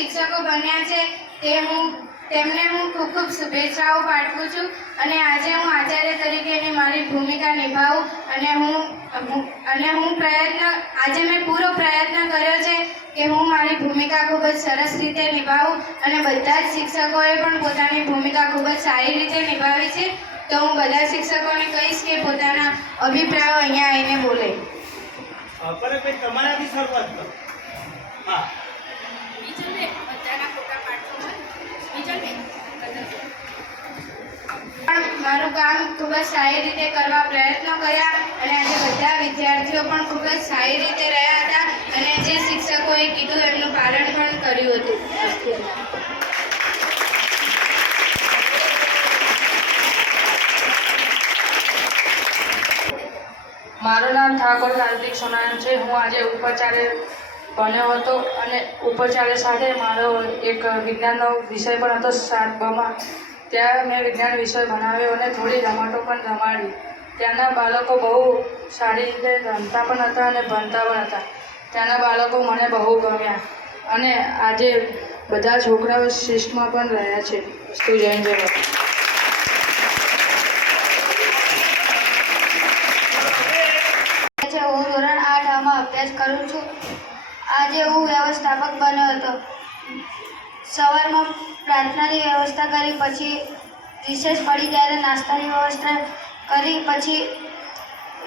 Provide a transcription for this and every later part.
શિક્ષકો બન્યા છે તેમને હું ખૂબ ખૂબ શુભેચ્છાઓ પાઠવું છું અને આજે હું આચાર્ય તરીકેની મારી ભૂમિકા નિભાવું અને આજે મેં પૂરો પ્રયત્ન કર્યો છે કે હું મારી ભૂમિકા ખૂબ જ સરસ રીતે નિભાવું અને બધા જ શિક્ષકોએ પણ પોતાની ભૂમિકા ખૂબ જ સારી રીતે નિભાવી છે। તો હું બધા શિક્ષકોને કહીશ કે પોતાના અભિપ્રાયો અહીંયા આવીને બોલે। પરમભાઈ તમારાથી શરૂઆત કરો। હા મારું કામ ખૂબ જ સારી રીતે કરવા પ્રયત્નો કર્યા અને આજે બધા વિદ્યાર્થીઓ પણ ખૂબ જ સારી રીતે રહ્યા હતા અને જે શિક્ષકોએ કીધું એમનું પાલન પણ કર્યું હતું। મારું નામ ઠાકોર કાર્તિક સોનારાયણ છે। હું આજે ઉપાચાર્ય બન્યો હતો અને ઉપાચાર્ય સાથે મારો એક વિજ્ઞાનનો વિષય પણ હતો 7બ માં। ત્યાં મેં વિજ્ઞાન વિષય ભણાવ્યો અને થોડી રમતો પણ રમાડી। ત્યાંના બાળકો બહુ સારી રીતે રમતા પણ હતા અને ભણતા પણ હતા। ત્યાંના બાળકો મને બહુ ગમ્યા અને આજે બધા છોકરાઓ શિસ્તમાં પણ રહ્યા છે। વસ્તુ જય જય બાપુ। હું ધોરણ 8 અભ્યાસ કરું છું। આજે હું વ્યવસ્થાપક બન્યો હતો। સવારમાં પ્રાર્થનાની વ્યવસ્થા કરી, પછી રિસેસ પડી ત્યારે નાસ્તાની વ્યવસ્થા કરી, પછી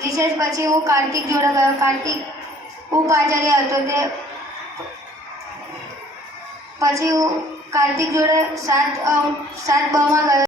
રિસેસ પછી હું કાર્તિક જોડે ગયો। કાર્તિક ઉપાચાર્ય હતો તે પછી હું કાર્તિક જોડે 7બ માં ગયો।